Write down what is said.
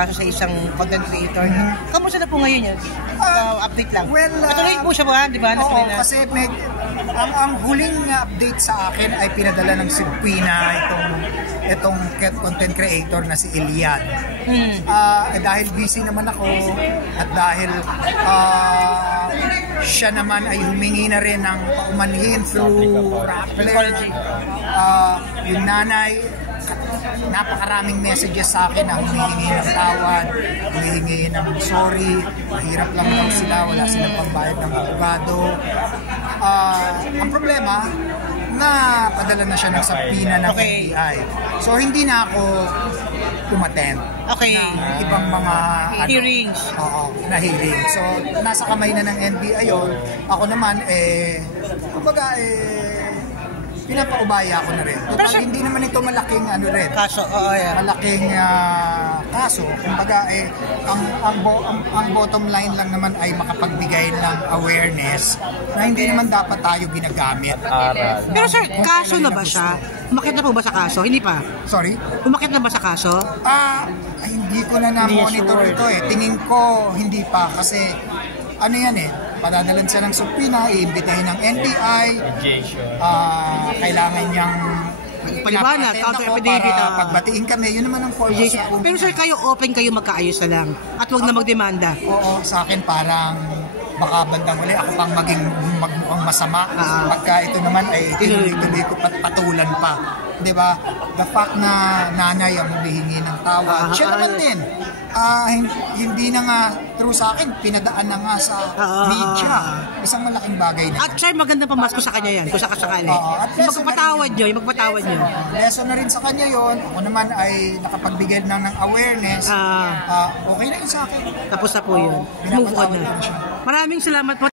kaso sa isang content creator. Kamusta na po ngayon yun? Update lang. Well, patuloy po siya ba? Di ba? Oo, kasi ang huling update sa akin ay pinadala ng subpoena itong content creator na si Elian. Dahil busy naman ako at dahil siya naman ay humingi na rin ng paumanhin through Rappler. Yung nanay, napakaraming messages sa akin na humihingi ng tawad, humihingi ng sorry, mahirap lang daw sila, wala silang pambayad ng abogado. Ang problema, padala na siya ng subpoena ng NBI. So hindi na ako umattend ng ibang mga hearings. Na hearing. So nasa kamay na ng NBI yun. Ako naman kumbaga pinapaubaya ko na rin. Total, hindi naman ito malaking kaso. Malaking kaso. Kumbaga ang bottom line lang naman ay makapagbigay ng awareness na hindi naman dapat tayo ginagamit. Pero sir, kaso na ba siya? Umakit na po ba sa kaso? Hindi pa. Sorry? Umakit na ba sa kaso? Hindi ko na na-monitor ito Tingin ko hindi pa kasi padadalan siya ng subpoena, iimbitahin ng NBI, kailangan niyang paliwanag, counter affidavit pagbatiin kami, yun naman ang format. Pero sir, kayo open kayo magkaayos na lang at huwag na magdemanda. Oo, sa akin parang baka bandang uli ako pang magmukhang masama pagka ito naman ay tinuloy-tuloy ko patulan pa. Diba? The fact na nanay ang humihingi ng tawad, siya naman din. Hindi na nga through sa akin, pinadaan na nga sa media. Isang malaking bagay na. At sir, maganda pamasko sa kanya yan, kung sakasakali. Magpatawad nyo, Lesson na rin sa kanya yon. Ako naman ay nakapagbigay na ng awareness. Okay na yun sa akin. Tapos na po yun. Move on na. Maraming salamat po.